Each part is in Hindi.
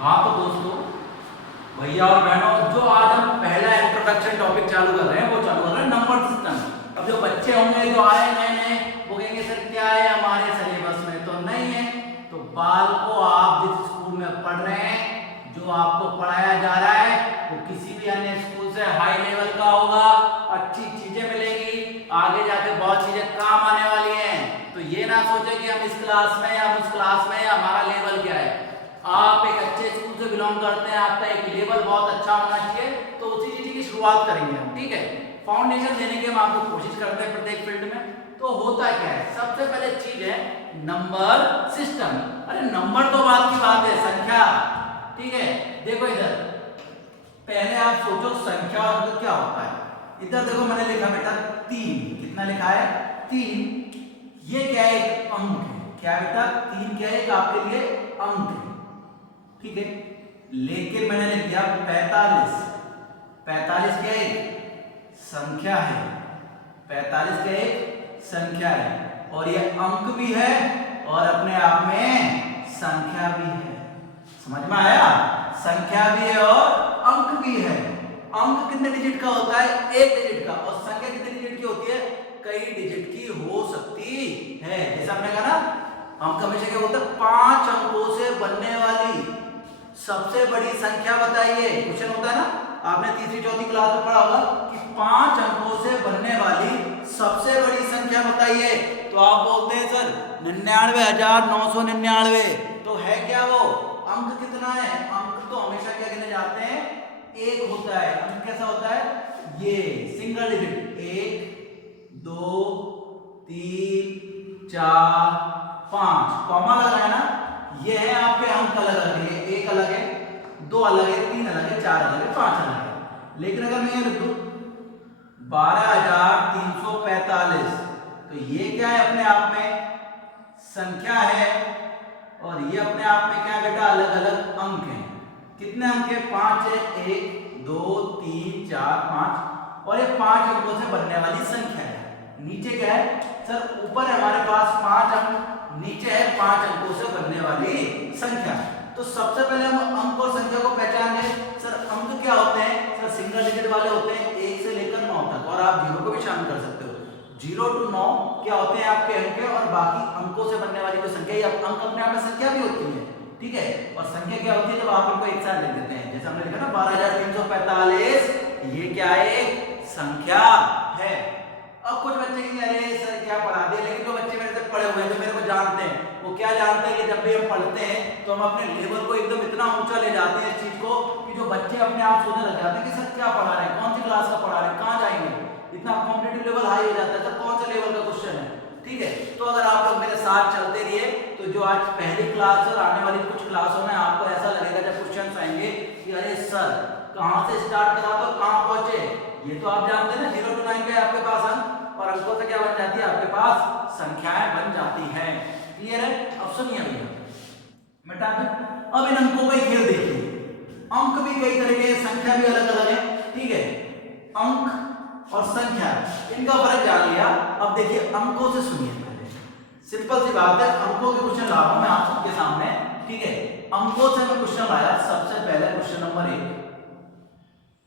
हाँ तो दोस्तों, भैया और बहनों, जो आज हम पहला इंट्रोडक्शन टॉपिक चालू कर रहे हैं वो चालू कर रहे हैं नंबर सिस्टम। अब जो बच्चे होंगे जो आए नए नए, वो कहेंगे सर क्या है, हमारे सिलेबस में तो नहीं है। तो बाल को आप जिस स्कूल में पढ़ रहे हैं, जो आपको पढ़ाया जा रहा है वो किसी भी अन्य स्कूल से हाई लेवल का होगा, अच्छी चीजें मिलेंगी, आगे जाके बहुत चीजें काम आने वाली हैं। तो ये ना सोचे कि हम इस क्लास में या उस क्लास में हमारा लेवल क्या है। आप एक अच्छे स्कूल से बिलोंग करते हैं, आपका एक लेवल बहुत अच्छा होना चाहिए, तो उसी चीज की शुरुआत करेंगे हम। ठीक है, फाउंडेशन देने की हम आपको कोशिश करते हैं प्रत्येक फील्ड में। तो होता क्या है, सबसे पहले चीज है नंबर सिस्टम। अरे नंबर तो बात की बात है, संख्या। ठीक है, देखो इधर पहले आप सोचो संख्या और अंक क्या होता है। इधर देखो मैंने लिखा बेटा 3। कितना लिखा है? 3। ये क्या है? एक अंक है। क्या बेटा? 3 क्या है? एक आपके लिए अंक है। ठीक है, लेकिन मैंने लिख दिया 45। 45 क्या है? संख्या है। 45 क्या है? संख्या है, और ये अंक भी है और अपने आप में संख्या भी है। समझ में आया? संख्या भी है और अंक भी है। अंक कितने डिजिट का होता है? 1 डिजिट का। और संख्या कितने डिजिट की होती है? कई डिजिट की हो सकती है। जैसा हमने कहा ना, अंक हमेशा क्या बोलते हैं? 5 अंकों से बनने वाली सबसे बड़ी संख्या बताइए। क्वेश्चन होता है ना, आपने तीसरी चौथी क्लास में पढ़ा होगा कि 5 अंकों से बनने वाली सबसे बड़ी संख्या बताइए। तो आप बोलते हैं सर 99,999। तो है क्या वो? अंक कितना है? अंक तो हमेशा क्या गिने जाते हैं? 1 होता है। अंक कैसा होता है? ये सिंगल डिजिट 1 2 3 4 5, कॉमा लगा है ना, ये है आपके अंक अलग अलग है। 1 अलग है, 2 अलग है, 3 अलग है, 4 अलग है, 5 अलग है। लेकिन अगर मैं ये लिख दूं 12,345, तो ये क्या है? अपने आप में संख्या है, और ये अपने आप में क्या है बेटा? अलग अलग अंक हैं। कितने अंक है? 5 है। 1 2 3 4 5, और ये 5 अंकों से बनने वाली संख्या है। नीचे क्या है सर? ऊपर है हमारे पास 5 अंक, नीचे है 5 अंकों से बनने वाली संख्या। तो सबसे पहले हम अंक और संख्या को पहचान लें। सर अंक क्या होते हैं? सर सिंगल डिजिट वाले होते हैं 1 से लेकर 9 तक, और आप 0 को भी शामिल कर सकते हो। 0 to 9 क्या होते हैं? आपके अंक, और बाकी अंकों से बनने वाली जो संख्या है, अंक अपने आप में संख्या भी होती है। ठीक है, और संख्या क्या होती है? जब आप इनको एक साथ लिख देते हैं, जैसे हमने लिखा ना 12,345, ये क्या है? संख्या है। अब कुछ बच्चे कहेंगे अरे सर क्या पढ़ा दिया, लेकिन जो बच्चे मेरे से पढ़े हुए हैं, जो मेरे को जानते हैं, वो क्या जानते हैं कि जब भी हम पढ़ते हैं तो हम अपने लेवल को एकदम इतना ऊंचा ले जाते हैं इस चीज को, कि जो बच्चे अपने आप सोचने लग जाते हैं कि सर क्या पढ़ा रहे हैं, कौन सी क्लास का पढ़ा रहे हैं, कहाँ जाएंगे। इतना कॉम्पिटिटिव लेवल हाई हो जाता है, सर कौन सा लेवल का क्वेश्चन है। ठीक है, तो अगर आप लोग मेरे साथ चलते रहिए, तो जो आज पहली क्लास और आने वाली कुछ क्लासों में आपको ऐसा लगेगा जब क्वेश्चन आएंगे कि अरे सर कहाँ से स्टार्ट करा तो कहाँ पहुंचे। ये तो आप जानते हैं ना, 0 to 9 के आपके पास अंक, और अंकों से क्या बन जाती है? आपके पास संख्याएं बन जाती हैं। क्लियर है? अब सुनिए भैया, बेटा अब इन अंकों का खेल देखिए। अंक भी कई तरह के, संख्या भी अलग अलग है। ठीक है, अंक और संख्या, इनका फर्क जान लिया। अब देखिए अंकों से सुनिए पहले, सिंपल सी बात है। अंकों के क्वेश्चन ला रहा हूं मैं आप सबके सामने। ठीक है, अंकों से मैं क्वेश्चन लाया। सबसे पहले क्वेश्चन नंबर 1,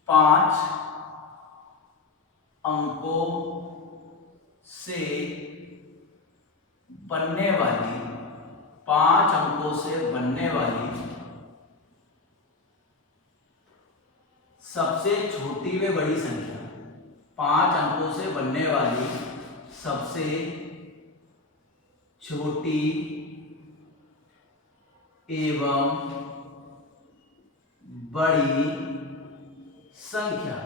5 अंकों से बनने वाली, 5 अंकों से बनने वाली सबसे छोटी व बड़ी संख्या। 5 अंकों से बनने वाली सबसे छोटी एवं बड़ी संख्या।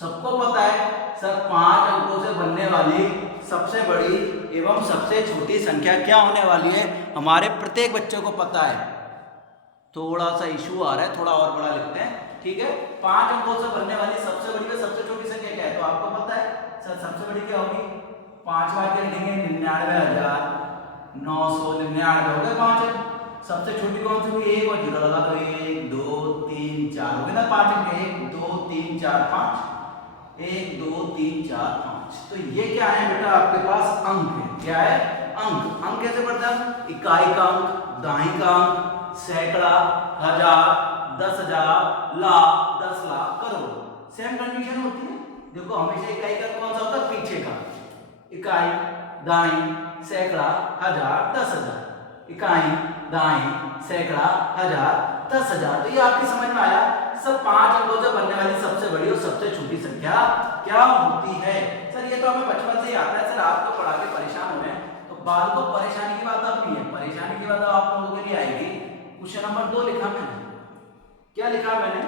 सबको पता है सर 5 अंकों से बनने वाली सबसे बड़ी एवं सबसे छोटी संख्या क्या होने वाली है, हमारे प्रत्येक बच्चे को पता है। थोड़ा सा इशू आ रहा है, थोड़ा और बड़ा लिखते हैं। ठीक है, 5 अंकों से बनने वाली सबसे बड़ी व सबसे छोटी संख्या क्या है? तो आपको पता है सर सबसे बड़ी क्या होगी? 5 बार क्या लिखेंगे? 99,999 हो गए 5। सबसे छोटी कौन सी हुई? 1, और 0 लगा दो। 1 2 3 4 हो गए ना 5 अंक। 1 2 3 4 5, 1 2 3 4 5। तो ये क्या है बेटा? आपके पास अंक है। क्या है? अंक। अंक कैसे पढ़ता है? इकाई का अंक, दाई का अंक, सैकड़ा, हजार, 10,000, लाख, 10 लाख, करोड़। सेम कंडीशन होती है। देखो हमेशा इकाई का कौन सा होता है, पीछे का। इकाई, दाई, सैकड़ा, हजार, 10,000। इकाई, दाई, सैकड़ा, हजार, 10,000। तो ये आपकी समझ में आया। सब 5 अंकों से बनने वाली सबसे बड़ी और सबसे छोटी संख्या क्या होती है। सर ये तो हमें बचपन से ही आता है सर, आपको पढ़ा के परेशान हो रहे हैं तो बाल को परेशानी की बात अब नहीं है। परेशानी की बात आप लोगों के लिए आएगी। क्वेश्चन नंबर 2 लिखा मैंने, क्या लिखा मैंने,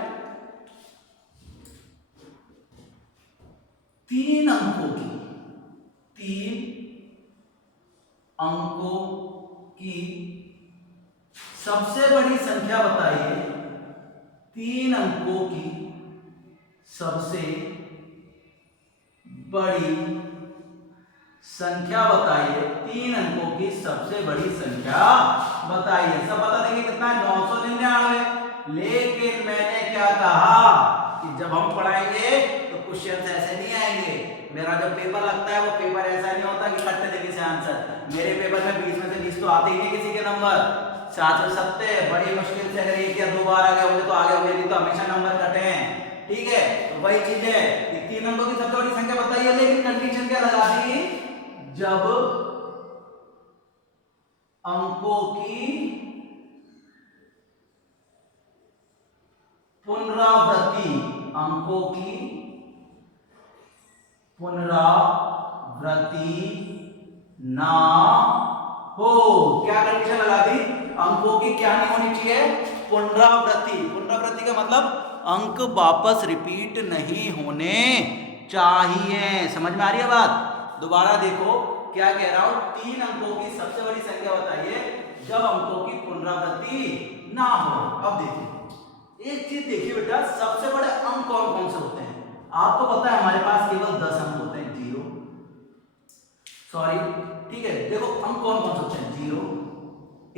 3 अंकों की सबसे बड़ी संख्या बताइए। 3 अंकों की सबसे बड़ी संख्या बताइए। 3 अंकों की सबसे बड़ी संख्या बताइए। सब बता देंगे कितना है, 999। लेकिन मैंने क्या कहा कि जब हम पढ़ाएंगे तो क्वेश्चन ऐसे नहीं आएंगे। मेरा जो पेपर लगता है वो पेपर ऐसा नहीं होता कि कट्टे देने से आंसर। मेरे पेपर में 20 में से 20 तो आते ही नहीं किसी के नंबर। 770 बड़ी मुश्किल से अगर 1 या 2 बार आ गए होंगे तो आगे होंगे, नहीं तो हमेशा नंबर कटे हैं। ठीक है, तो वही चीज है। 3 अंकों की सबसे बड़ी संख्या बताइए, लेकिन कंडीशन क्या लगा दी, जब अंकों की पुनरावृत्ति, अंकों की पुनरावृत्ति ना हो। क्या कंडीशन लगा दी, अंकों की क्या नहीं होनी चाहिए, पुनरावृत्ति। पुनरावृत्ति का मतलब अंक वापस रिपीट नहीं होने चाहिए। समझ में आ रही है बात। दोबारा देखो क्या कह रहा हूं, 3 अंकों की सबसे बड़ी संख्या बताइए जब अंकों की पुनरावृत्ति ना हो। अब देखिए एक चीज देखिए बेटा, सबसे बड़े अंक कौन कौन से होते हैं। आपको पता है हमारे पास केवल 10 अंक होते हैं, 0 सॉरी, ठीक है। देखो अंक कौन कौन से होते हैं, 0,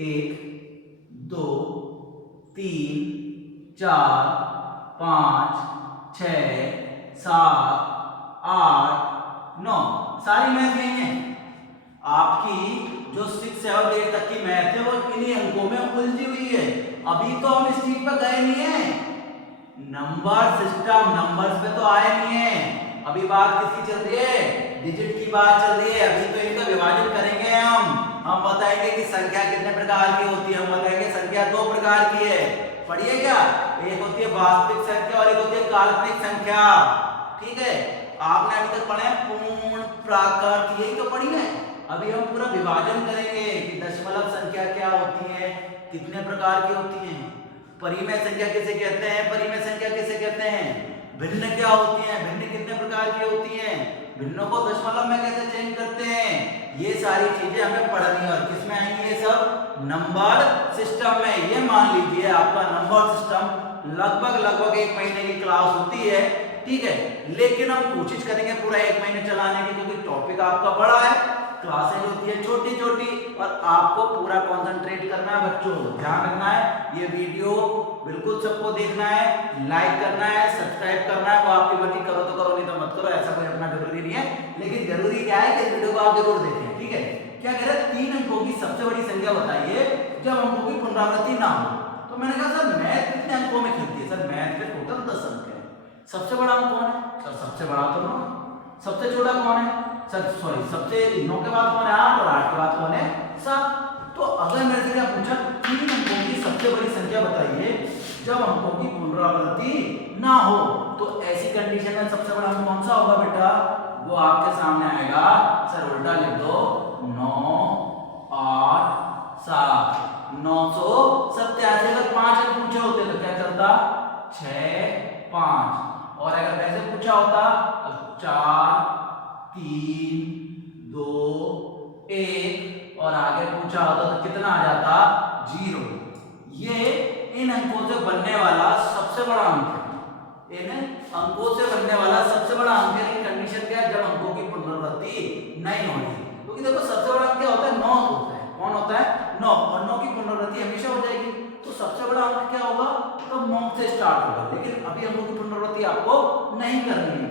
1, 2, 3, 4, 5, 6, 7, 8, 9। सारी मैथ यही है। आपकी जो 6, 7, 8 तक की मैथ है वो इन्हीं अंकों में उलझी हुई है। अभी तो हम इस चीज पर गए नहीं है, नंबर सिस्टम, नंबर्स पे तो आए नहीं है। अभी बात किसकी चल रही है, डिजिट की बात चल रही है। अभी तो इनका विभाजन करेंगे हम बताएंगे कि संख्या कितने प्रकार की होती है। हम बताएंगे संख्या 2 प्रकार की है। पढ़िए क्या, एक होती है वास्तविक संख्या और एक होती है काल्पनिक संख्या। ठीक है, आपने अभी तक पढ़े पूर्ण, प्राकृत, यही तो पढ़ी है। अभी हम पूरा विभाजन करेंगे कि दशमलव संख्या क्या होती है, कितने प्रकार की होती हैं, परिमेय संख्या किसे कहते हैं, परिमेय संख्या किसे कहते हैं, भिन्न क्या होती है, भिन्न कितने प्रकार की होती हैं, भिन्नों को दशमलव में कैसे चेंज करते हैं। ये सारी चीजें हमें पढ़नी है। और किसमें आएंगी ये सब, नंबर सिस्टम में। ये मान लीजिए आपका नंबर सिस्टम लगभग 1 महीने की क्लास होती है। ठीक है, लेकिन हम कोशिश करेंगे पूरा 1 महीने चलाने की, क्योंकि टॉपिक आपका बड़ा है, क्लासेज होती है छोटी छोटी, और आपको पूरा कंसंट्रेट करना है बच्चों। ध्यान रखना है, ये वीडियो बिल्कुल सबको देखना है, लाइक करना है, सब्सक्राइब करना है। वो आपकी मर्जी, करो तो करो, नहीं तो मत करो, ऐसा कोई अपना जरूरी नहीं है। लेकिन जरूरी क्या है कि वीडियो को आप जरूर देखें। ठीक है, क्या कह रहे हैं, 3 अंकों की सबसे बड़ी संख्या बताइए जब अंकों की पुनरावृत्ति ना हो। तो मैंने कहा सर मैथ कितने अंकों में खेलती है। सर मैथ में टोटल 10 अंक है। सबसे बड़ा अंक कौन है, सर सबसे बड़ा तो 9। सबसे छोटा कौन है, सर सॉरी, सबसे 9 के बाद कौन है 8, और 8 के बाद कौन है 7। तो अगर मेरे से क्या पूछा, 3 अंकों की सबसे बड़ी संख्या बताइए जब अंकों की पुनरावृत्ति ना हो, तो ऐसी कंडीशन में सबसे बड़ा अंक कौन सा होगा बेटा, वो आपके सामने आएगा। सर उल्टा लिख दो, 9, 8, 7, 987। अगर 5 अंक पूछे होते तो क्या चलता, 6, 5। और अगर ऐसे पूछा होता तो 4, 3, 2, 1, और आगे पूछा होता तो कितना आ जाता, 0। ये इन अंकों से बनने वाला सबसे बड़ा अंक है। इन अंकों से बनने वाला सबसे बड़ा अंक है। कंडीशन क्या है, जब अंकों की पुनरावृत्ति नहीं होगी। क्योंकि देखो सबसे बड़ा अंक क्या होता है, 9 होता है। कौन होता है, 9, और 9 की पुनरावृत्ति हमेशा हो जाएगी। तो सबसे बड़ा अंक क्या होगा, तो 9 से स्टार्ट होगा। लेकिन अभी अंकों की पुनरावृत्ति आपको नहीं करनी है।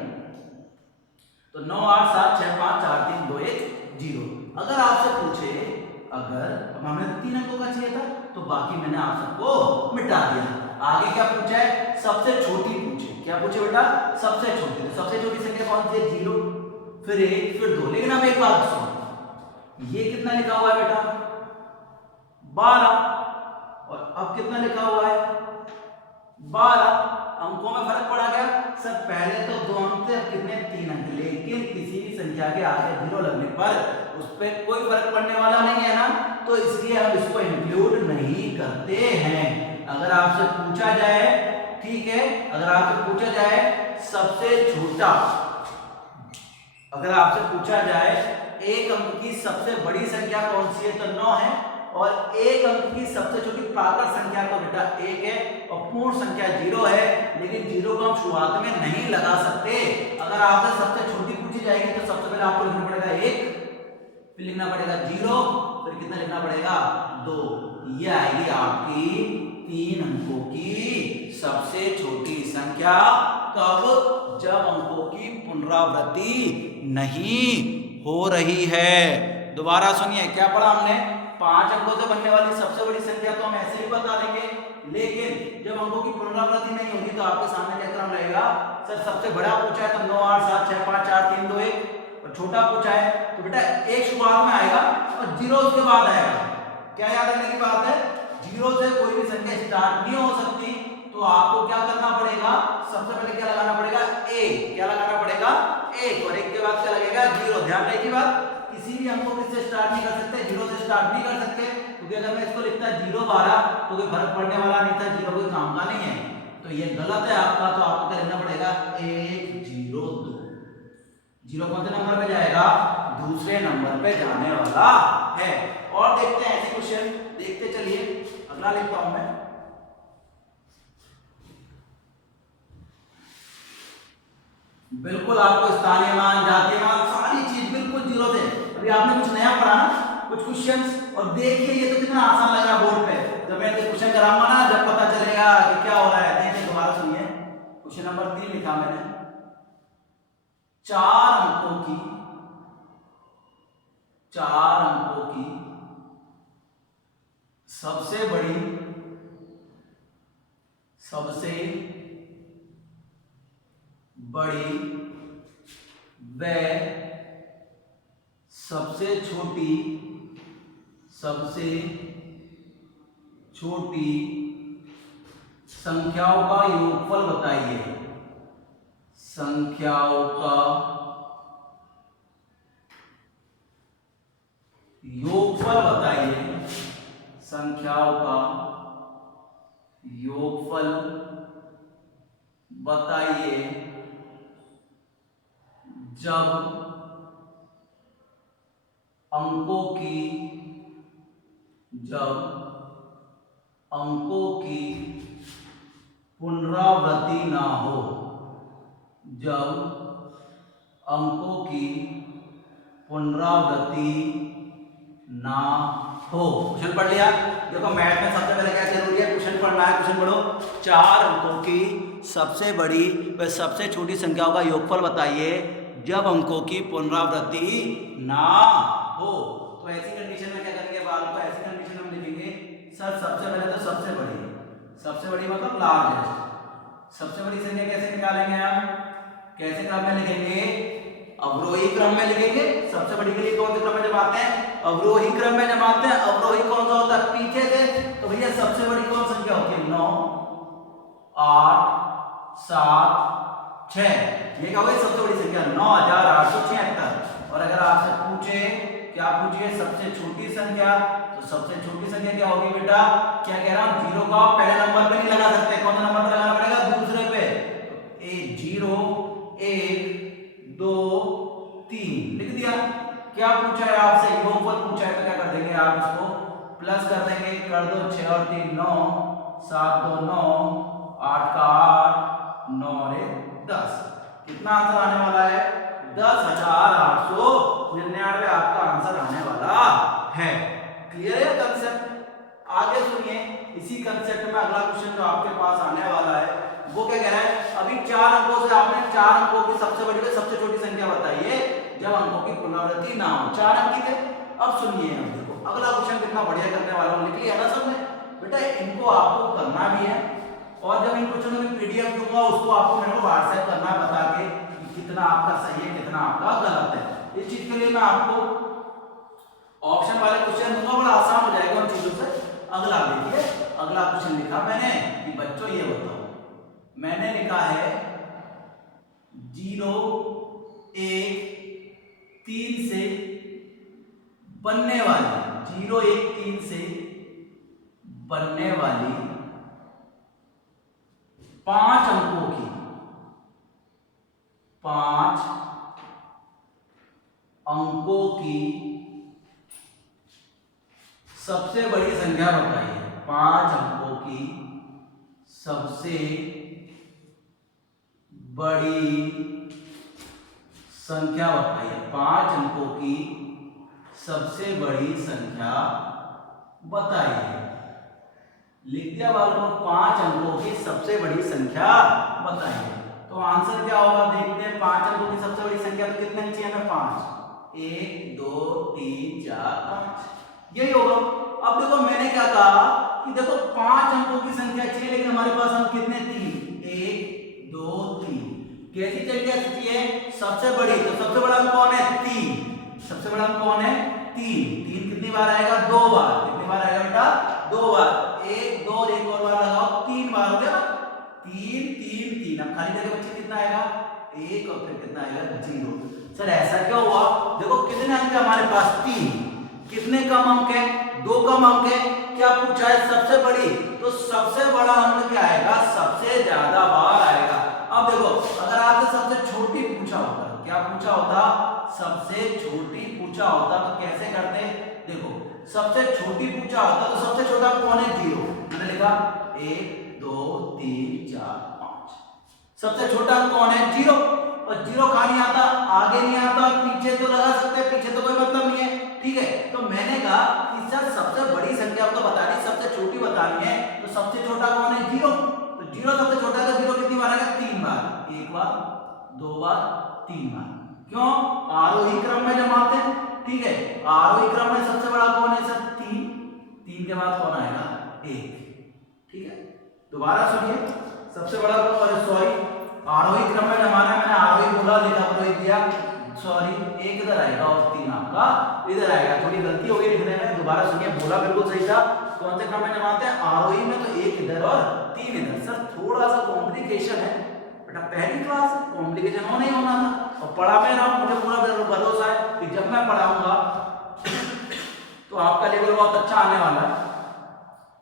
तो 9, 8, 7, 6, 5, 4, 3, 2, 1, 0। अगर आपसे पूछे, अगर हमें 3 अंकों का चाहिए था, तो बाकी मैंने आप सबको मिटा दिया। आगे क्या पूछा है, सबसे छोटी पूछे, क्या पूछे बेटा, सबसे छोटी। तो सबसे छोटी संख्या कौन सी है, 0, फिर 1, फिर 2। लेकिन अब एक बात सुनो, ये कितना लिखा हुआ है बेटा, 12, और अब कितना लिखा हुआ है, 12। अंकों में फर्क पड़ा क्या सर, पहले तो 2 अंक थे, अब कितने, 3 अंक। लेकिन किसी भी संख्या के आगे 0 लगने पर उस पर कोई फर्क पड़ने वाला नहीं है ना, तो इसलिए हम इसको इंक्लूड नहीं करते हैं। अगर आपसे पूछा जाए, ठीक है, अगर आपसे पूछा जाए सबसे छोटा, अगर आपसे पूछा जाए एक अंक की सबसे बड़ी संख्या कौन सी है, तो 9 है, और एक अंक की सबसे छोटी प्राकृत संख्या तो बेटा 1 है, और पूर्ण संख्या 0 है। लेकिन 0 को हम शुरुआत में नहीं लगा सकते। अगर आपसे सबसे छोटी पूछी जाएगी तो सबसे पहले आपको लिखना पड़ेगा 1, फिर लिखना पड़ेगा 0, फिर कितना लिखना पड़ेगा, 2। ये आएगी आपकी 3 अंकों की सबसे छोटी संख्या। कब, जब अंकों की पुनरावृत्ति नहीं हो रही है। दोबारा सुनिए, क्या पढ़ा हमने, 5 अंकों से बनने वाली सबसे बड़ी संख्या तो हम ऐसे ही बता देंगे, लेकिन जब अंकों की पुनरावृत्ति नहीं होगी तो आपके सामने क्या क्रम रहेगा, सर सबसे बड़ा पूछा है तो 9 8 7 6 5 4 3 2 1, और छोटा पूछा है तो बेटा 1 शुरुआत में आएगा और 0 उसके बाद आएगा। क्या याद रखने की बात है, 0 से कोई भी संख्या स्टार्ट नहीं हो सकती, तो आपको क्या करना पड़ेगा, सबसे पहले क्या लगाना पड़ेगा, 1। क्या लगाना पड़ेगा, 1, और 1 के बाद क्या लगेगा, 0। ध्यान रखिए बात, किसी भी अंक को किससे स्टार्ट नहीं कर सकते, 0 से स्टार्ट नहीं कर सकते, क्योंकि अगर मैं इसको लिखता 0 12 तो कोई फर्क पड़ने वाला नहीं था, 0 कोई काम का नहीं है, तो ये गलत है आपका। तो आपको क्या लिखना पड़ेगा, 1 0 2। 0 कौन से नंबर पे जाएगा, दूसरे नंबर पे जाने वाला है। और देखते हैं ऐसे क्वेश्चन, देखते चलिए, अगला लिखता हूं मैं। बिल्कुल आपको स्थानीय मान, जातीय मान, सारी चीज बिल्कुल 0 थे। अभी आपने कुछ नया पढ़ा ना, कुछ क्वेश्चंस, और देखिए ये तो कितना आसान लग रहा है बोर्ड पे। जब मैं क्वेश्चन कराऊंगा ना, जब पता चलेगा कि क्या हो रहा है। देखिए दोबारा सुनिए, क्वेश्चन नंबर 3 लिखा मैंने, 4 अंकों की सबसे बड़ी व सबसे छोटी संख्याओं का योगफल बताइए। संख्याओं का योगफल बताइए, संख्याओं का योगफल बताइए जब अंकों की पुनरावृत्ति ना हो, जब अंकों की पुनरावृत्ति ना हो। क्वेश्चन पढ़ लिया। देखो मैथ में सबसे पहले क्या जरूरी है, क्वेश्चन पढ़ना है। क्वेश्चन पढ़ो, 4 अंकों की सबसे बड़ी व सबसे छोटी संख्याओं का योगफल बताइए जब अंकों की पुनरावृत्ति ना हो। तो ऐसी कंडीशन में क्या करेंगे, बाल को ऐसी कंडीशन में लिखेंगे, सर सबसे पहले तो सबसे बड़ी मतलब लार्जेस्ट। सबसे बड़ी संख्या कैसे निकालेंगे आप, कैसे क्रम में लिखेंगे, अवरोही क्रम में लिखेंगे। सबसे बड़ी के लिए कौन से क्रम में जमाते हैं, अवरोही क्रम में जमाते हैं। अवरोही कौन सा होता है, पीछे से, तो भैया सबसे बड़ी कौन संख्या होती है, 9 8 7 6। ये क्या होगी सबसे बड़ी संख्या, 9876। और अगर आपसे पूछे, क्या पूछिए, सबसे छोटी संख्या, तो सबसे छोटी संख्या क्या होगी बेटा, क्या कह रहा हूं, 0 का पहले नंबर पे नहीं लगा सकते, कौन सा नंबर पे लगाना पड़ेगा, दूसरे पे। 0 1 2 3 लिख दिया। क्या पूछा है आपसे, योगफल पूछा है, तो क्या कर देंगे आप, इसको प्लस कर देंगे, कर दो 6 और 3 9, 7 2 9, 8 का 8, 9 और 1 10। कितना आंसर आने वाला है, 10,899 आपका आंसर आने वाला है। क्लियर है कंसेप्ट। आगे सुनिए, इसी कंसेप्ट में अगला क्वेश्चन जो आपके पास आने वाला है वो क्या कह रहा है, अभी 4 अंकों से आपने 4 अंकों की सबसे बड़ी व सबसे छोटी संख्या बताइए जब अंकों की पुनरावृत्ति ना हो। 4 अंक थे। अब सुनिए, अब देखो अगला क्वेश्चन कितना बढ़िया करने वाला हूं, लिख लिया ना सबने, बेटा इनको आपको करना भी है, और जब इन क्वेश्चनों की पीडीएफ दूंगा उसको आपको मेरे को व्हाट्सएप करना है बता के कि कितना आपका सही है कितना आपका गलत है। इस चीज के लिए मैं आपको ऑप्शन वाले क्वेश्चन दूंगा, बड़ा आसान हो जाएगा उन चीजों से। अगला देखिए, अगला क्वेश्चन लिखा मैंने कि बच्चों ये बताओ, मैंने लिखा है 0 1 3 से बनने वाली 0 1 3 से बनने वाली 5 अंकों की 5 अंकों की सबसे बड़ी संख्या बताइए। 5 अंकों की सबसे बड़ी संख्या बताइए। 5 अंकों की सबसे बड़ी संख्या बताइए। लिख दिया बालकों, 5 अंकों की सबसे बड़ी संख्या बताइए। तो आंसर क्या होगा देखते हैं। 5 अंकों की सबसे बड़ी संख्या तो कितने चाहिए हमें? 5। 1 2 3 4 5 यही होगा। अब देखो मैंने क्या कहा कि देखो 5 अंकों की संख्या चाहिए, लेकिन हमारे पास अंक कितने? 3। 1 2 3 कैसी चल क्या सकती है? सबसे बड़ी, तो सबसे बड़ा अंक कौन है? 3। सबसे बड़ा अंक कौन है? 3। 3 कितनी बार आएगा? 2 बार। कितनी बार आएगा बेटा? 2 बार। 1 2 एक और बार लगाओ, 3 बार हो गया। 3 3 3। अब खाली जगह बच्चे कितना आएगा? 1 और फिर कितना आएगा? 0। सर ऐसा क्यों हुआ? देखो कितने अंक है हमारे पास? 3। कितने कम अंक है? 2 कम अंक है। क्या पूछा है? सबसे बड़ी, तो सबसे बड़ा अंक क्या आएगा? सबसे ज्यादा बार आएगा। अब देखो अगर आपसे सबसे छोटी पूछा होता, क्या पूछा होता? सबसे छोटी पूछा होता तो कैसे करते? देखो सबसे छोटी पूछा होता तो सबसे छोटा कौन है? 0। मैंने लिखा 1 2 3 4 5। सबसे छोटा कौन है? 0। और 0 कहां नहीं आता? आगे नहीं आता, पीछे तो लगा सकते हैं, पीछे तो कोई मतलब नहीं है। ठीक है, तो मैंने कहा कि सर सबसे बड़ी संख्या तो बतानी, सबसे छोटी बतानी है, तो सबसे छोटा कौन है? 0। तो 0 सबसे छोटा है, तो 0 कितनी बार आएगा? 3 बार। 1 बार 2 बार 3 बार। क्यों? आरोही क्रम में जमाते हैं। ठीक है, आरोही क्रम में सबसे बड़ा कौन है सर? 3। 3 के बाद कौन आएगा? 1। ठीक है, दोबारा सुनिए, सबसे बड़ा कौन? सॉरी, आरोही क्रम में जमाना है। मैंने आरोही बोला, लिखा आरोही दिया, सॉरी 1 इधर आएगा और 3 आपका इधर आएगा। थोड़ी गलती हो गई लिखने में, दोबारा सुनिए, बोला बिल्कुल सही था। कौन से क्रम में जमाते हैं? आरोही में, तो 1 इधर और 3 इधर। सर थोड़ा सा कॉम्प्लिकेशन है बेटा, पहली क्लास कॉम्प्लिकेशन होना ही होना था, और पढ़ा मैं रहा हूं, मुझे पूरा भरोसा है कि जब मैं पढ़ाऊंगा तो आपका लेवल बहुत अच्छा आने वाला है।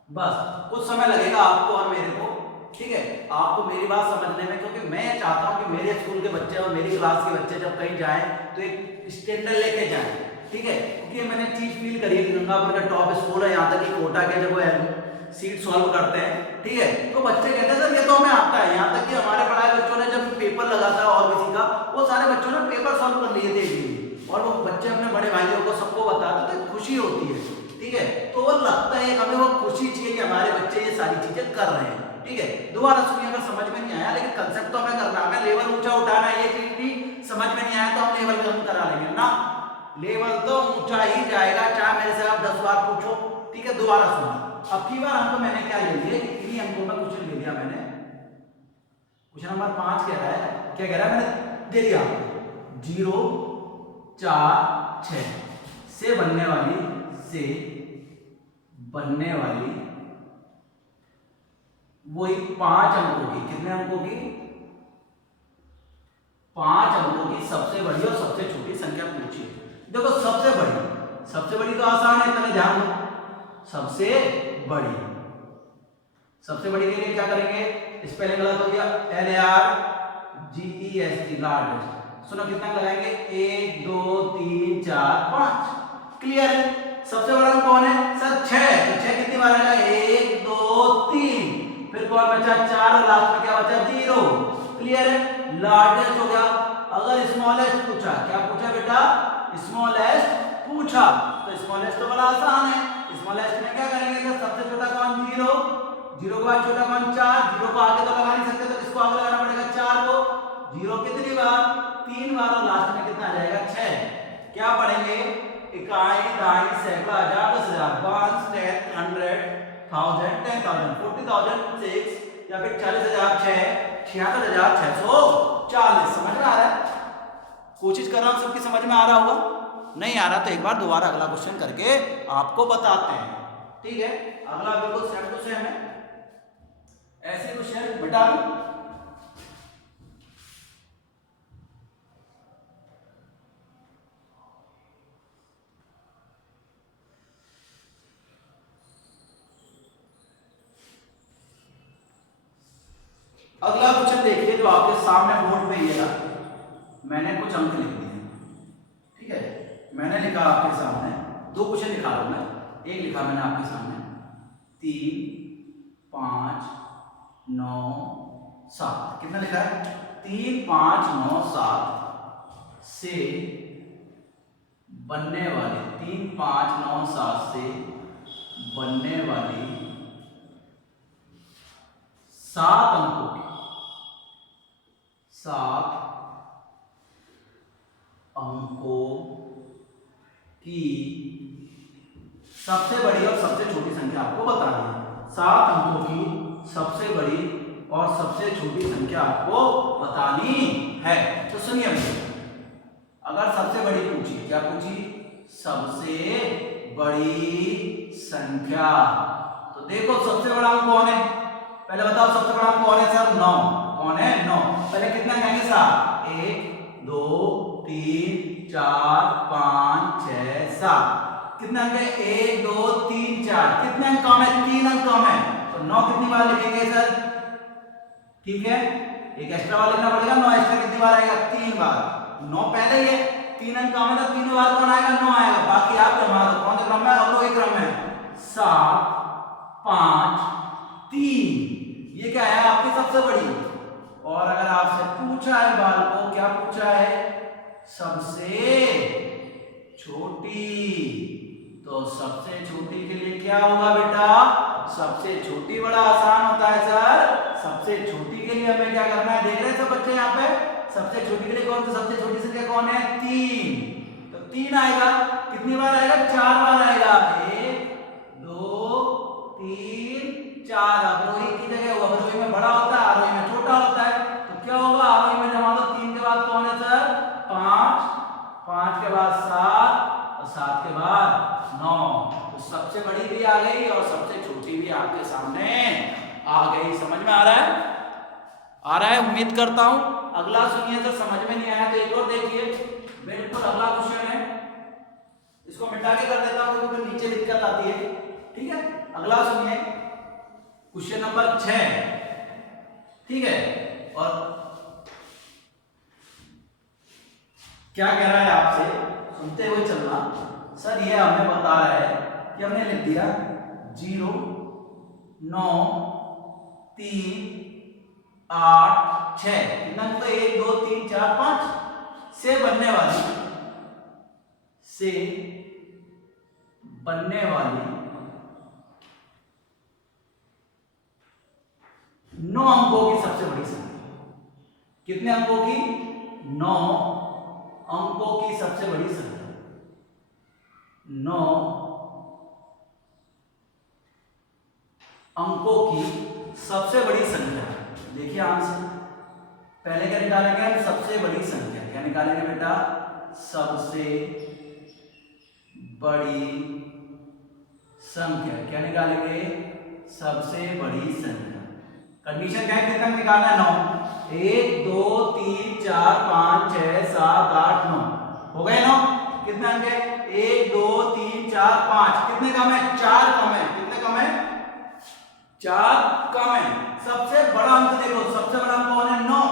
बस कुछ समय लगेगा आपको और मेरे को, ठीक है, आपको मेरी बात समझने में, क्योंकि मैं चाहता हूं कि मेरे स्कूल के बच्चे और मेरी क्लास के बच्चे जब कहीं जाएं तो एक स्टैंडर्ड लेके जाएं। ठीक है, क्योंकि मैंने चीज फील करी है कि गंगापुर का टॉप स्कूल है, यहाँ तक कि कोटा के जब वो सीट सॉल्व करते हैं, ठीक है, तो बच्चे कहते हैं सर ये तो हमें आता है। यहाँ तक कि हमारे पढ़ाए बच्चों ने जब पेपर लगा था और किसी का, वो सारे बच्चों ने पेपर सॉल्व कर लिए थे, और वो बच्चे अपने बड़े भाइयों को सबको बताते थे, खुशी होती है। ठीक है, तो वो लगता है हमें वो खुशी चाहिए कि हमारे बच्चे ये सारी चीजें कर रहे हैं। ठीक है, दोबारा सुनिए, अगर समझ में नहीं आया, लेकिन कंसेप्ट तो हमें करना है, लेवल ऊंचा उठाना है। ये चीज भी समझ में नहीं आया तो हम लेवल कम करा लेंगे ना, लेवल तो ऊंचा ही जाएगा, चाहे मेरे से आप 10 बार पूछो। ठीक है, दोबारा सुनो। अब की बार हमको मैंने क्या ले लिया, इन्हीं अंकों में क्वेश्चन ले लिया मैंने। क्वेश्चन नंबर 5 कह रहा है, क्या कह रहा है, मैंने दे दिया 0 4 6 से बनने वाली वही 5 अंकों की, कितने अंकों की? 5 अंकों की सबसे बड़ी और सबसे छोटी संख्या पूछिए। देखो सबसे बड़ी तो आसान है, पहले ध्यान दो। सबसे बड़ी के लिए क्या करेंगे? स्पेलिंग गलत हो गया, LARGEST, लार्जेस्ट। सुनो कितना लगाएंगे? 1 2 3 4 5। क्लियर है? सबसे बड़ा कौन है सर? 6। तो 6 कितनी बार आएगा? 1 2 3। फिर कौन बचा? 4, और लास्ट में क्या बचा? 0। क्लियर है? लार्जेस्ट हो गया। अगर स्मॉलेस्ट पूछा, क्या पूछा बेटा? स्मॉलेस्ट पूछा, तो स्मॉलेस्ट तो बड़ा आसान है। स्मॉलेस्ट में क्या करेंगे सर? सबसे छोटा कौन? 0। 0 के बाद छोटा कौन? 4। 0 को आगे तो लगा नहीं सकते, तो किसको आगे लगाना पड़ेगा? 4 को। 0 कितनी बार? 3 बार, और लास्ट में कितना आ जाएगा? 6। क्या पढ़ेंगे? इकाई, दाई, सैकड़ा, हजार, 10,000, 5, 10, 100, 10,000, 40,006 या फिर 40,006, 76,640। समझ में आ रहा है? कोशिश कर रहा हूं सबकी समझ में आ रहा होगा। नहीं आ रहा तो एक बार दोबारा अगला क्वेश्चन करके आपको बताते हैं। ठीक है, अगला बिल्कुल सेम टू सेम है। ऐसे क्वेश्चन बता दूं। अगला क्वेश्चन देखिए जो आपके सामने बोर्ड पे ये रहा। मैंने कुछ अंक लिख दिए। ठीक है, मैंने लिखा आपके सामने दो क्वेश्चन लिखा रहा हूं मैं। एक लिखा मैंने आपके सामने 3, 5, 9, 7। कितना लिखा है? 3, 5, 9, 7 से बनने वाली 3, 5, 9, 7 से बनने वाली 7 अंकों की 7 अंकों की सबसे बड़ी और सबसे छोटी संख्या आपको बतानी है। 7 अंकों की सबसे बड़ी और सबसे छोटी संख्या आपको बतानी है। तो सुनिए, अगर सबसे बड़ी पूछी, क्या पूछी? सबसे बड़ी संख्या। तो देखो सबसे बड़ा अंक कौन है? पहले बताओ सबसे बड़ा अंक कौन है सर? 9। कौन है? 9। पहले कितना कहेंगे साहब? 1, 2, 3, 4, 5, 6, 7। कितने अंक है? 1, 2, 3, 4। कितने अंक कम है? 3 अंक कम है। तो 9 कितनी बार लिखेंगे सर? ठीक है, एक एक्स्ट्रा बार लिखना पड़ेगा। 9 एक्स्ट्रा कितनी बार आएगा? 3 बार। 9 पहले ही है, 3 अंक कम है तो 3 बार कौन आएगा? 9 आएगा। बाकी आप जमा दो। कौन से क्रम में? अवरोही क्रम में। 7, 5, 3। ये क्या है? आपकी सबसे बड़ी। और अगर आपसे पूछा है बालकों, क्या पूछा है? सबसे छोटी। तो सबसे छोटी के लिए क्या होगा बेटा? सबसे छोटी बड़ा आसान होता है सर। सबसे छोटी के लिए हमें क्या करना है? देख रहे हैं सब बच्चे यहाँ पे? सबसे छोटी के लिए कौन? सबसे छोटी संख्या कौन है? 3। तो 3 आएगा। कितनी बार आएगा? 4 बार आएगा। 1, 2, 3, 4। अवरोही की जगह अवरोही में बड़ा होता है, आरोही में छोटा होता है। तो क्या होगा? आरोही में जमा दो। 3 के बाद कौन है सर? 5, 5 के बाद 7 और 7 के बाद 9। तो सबसे बड़ी भी आ गई और सबसे छोटी भी आपके सामने आ गई। समझ में आ रहा है? आ रहा है, उम्मीद करता हूं। अगला सुनिए सर, समझ में नहीं आया तो एक और देखिए। बिल्कुल अगला क्वेश्चन है, इसको मिटा के कर देता हूं क्योंकि नीचे दिक्कत आती है। ठीक है, अगला सुनिए, क्वेश्चन नंबर 6। ठीक है, और क्या कह रहा है आपसे? सुनते हुए चलना। सर ये हमें बता रहा है कि हमने लिख दिया 0, 9, 3, 8, 6। कितना? 1, 2, 3, 4, 5 से बनने वाली 9 अंकों की सबसे बड़ी संख्या। कितने अंकों की? 9 अंकों की सबसे बड़ी संख्या। 9 अंकों की सबसे बड़ी संख्या। देखिए आंसर पहले क्या निकालेंगे हम? सबसे बड़ी संख्या। क्या निकालेंगे बेटा? सबसे बड़ी संख्या। क्या निकालेंगे? सबसे बड़ी संख्या। कंडीशन क्या है? कितना निकालना है? 9। 1, 2, 3, 4, 5, 6, 7, 8, 9। हो गए 9। कितने अंक है? 1, 2, 3, 4, 5। कितने कम है? 4 कम है। कितने कम है? 4 कम है। सबसे बड़ा अंक देखो, सबसे बड़ा अंक कौन है? 9।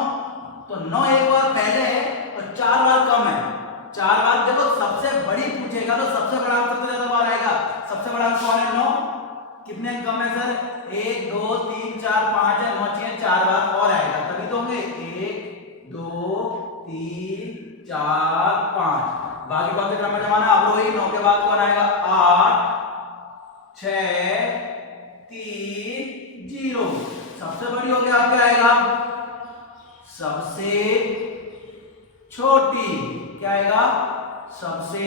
तो 9 एक बार पहले है और 4 बार कम है। 4 बार देखो, सबसे बड़ी पूछेगा तो सबसे बड़ा अंक सबसे ज्यादा बार आएगा। सबसे बड़ा अंक कौन है? 9। कितने अंक कम है सर? 1, 2, 3, 4, 5 है। 9 चाहिए 4 बार और आएगा, तभी तो होंगे 1, 2, 3, 4, 5। बाकी कौन से क्रम में जमाना? अवरोही। 9 के बाद कौन आएगा? 8, 6, 3, 0। सबसे बड़ी हो गया, अब क्या आएगा? सबसे छोटी। क्या आएगा? सबसे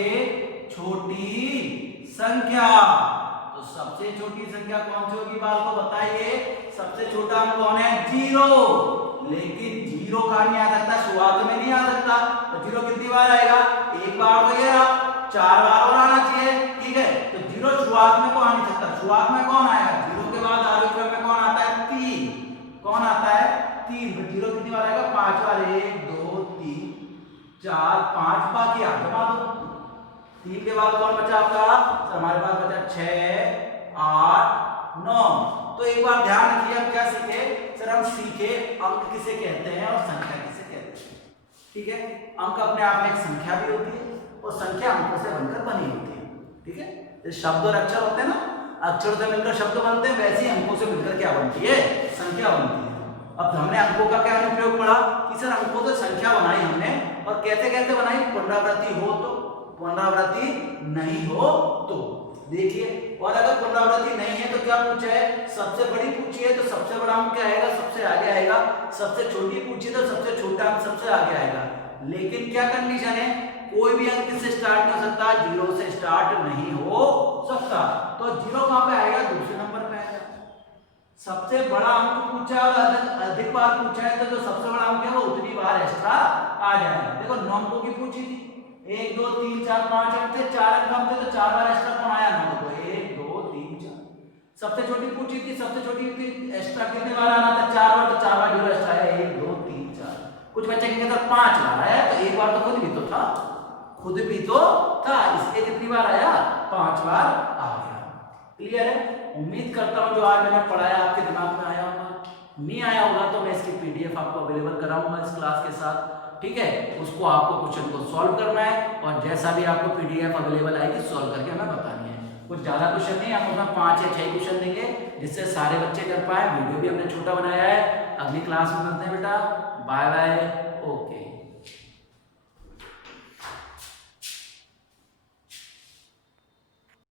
छोटी संख्या। तो तो सबसे छोटी संख्या कौन सी होगी बाल को बताइए। सबसे छोटा अंक कौन है? 0। लेकिन 0 कहां नहीं आ सकता? शुरुआत में नहीं आ सकता। तो 0 कितनी बार आएगा? एक बार तो ये रहा, 4 बार और आना चाहिए। ठीक है, तो 0 शुरुआत में तो आ नहीं सकता। शुरुआत में कौन आएगा? 0 के बाद आरोही क्रम में कौन आता है? 3। कौन आता है? 3। तो 0 कितनी बार आएगा? 5 बार। 1 2 3 4 5, बाकी आप जमा दो। 3 के बाद कौन बचा आपका? सर हमारे पास बचा 6 8 9। तो एक बार ध्यान रखिए, अब क्या सीखे सर? हम सीखे अंक किसे कहते हैं और संख्या किसे कहते हैं। ठीक है, अंक अपने आप में एक संख्या भी होती है और संख्या अंकों से बनकर बनी होती है। ठीक है, जैसे शब्द और अक्षर होते हैं ना, अक्षरों से मिलकर शब्द बनते हैं, वैसे ही अंकों से मिलकर क्या बनती है? संख्या बनती है। अब हमने अंकों का क्या अनुप्रयोग पढ़ा कि सर अंकों से संख्या बनाई हमने, और कैसे कैसे बनाई? पुनरावृत्ति हो तो, पुनरावृत्ति नहीं हो तो। देखिए, और अगर पुनरावृत्ति नहीं है तो क्या पूछा है? सबसे बड़ी पूछी है तो सबसे बड़ा अंक क्या आएगा? सबसे आगे आएगा। सबसे छोटी पूछी तो सबसे छोटा अंक सबसे आगे आएगा। लेकिन क्या कंडीशन है? कोई भी अंक से स्टार्ट नहीं हो सकता, 0 से स्टार्ट नहीं हो सकता। तो 0 कहां पे आएगा? दूसरे नंबर पे आएगा। सबसे बड़ा अंक पूछा और अधिक बार पूछा है तो जो सबसे बड़ा अंक है वो उतनी बार एक्स्ट्रा आ जाएगा। देखो 9 अंकों की पूछी थी, 1 2 3 4 5 अंक थे, 4 अंक हम थे तो 4 बार एक्स्ट्रा कौन आया? 9 को 1 2 3 4। सबसे छोटी पूछी थी, सबसे छोटी थी एक्स्ट्रा कितने बार आना था? 4 बार। तो 4 बार 0 एक्स्ट्रा आया, 1 2 3 4। कुछ बच्चे के अंदर 5 बार आया, तो एक बार तो खुद भी तो था, खुद भी तो था, इसलिए कितनी बार आया? 5 बार आ गया। क्लियर है? उम्मीद करता हूं जो आज मैंने पढ़ाया आपके दिमाग में आया होगा। नहीं आया होगा तो मैं इसकी पीडीएफ आपको अवेलेबल कराऊंगा इस क्लास के साथ। ठीक है, उसको आपको क्वेश्चन को सॉल्व करना है और जैसा भी आपको पीडीएफ अवेलेबल आएगी सॉल्व करके हमें बतानी है। कुछ ज्यादा क्वेश्चन नहीं, हम उसमें 5 या 6 क्वेश्चन देंगे जिससे सारे बच्चे कर पाए। वीडियो भी हमने छोटा बनाया है। अगली क्लास में मिलते हैं बेटा। Bye bye. ओके।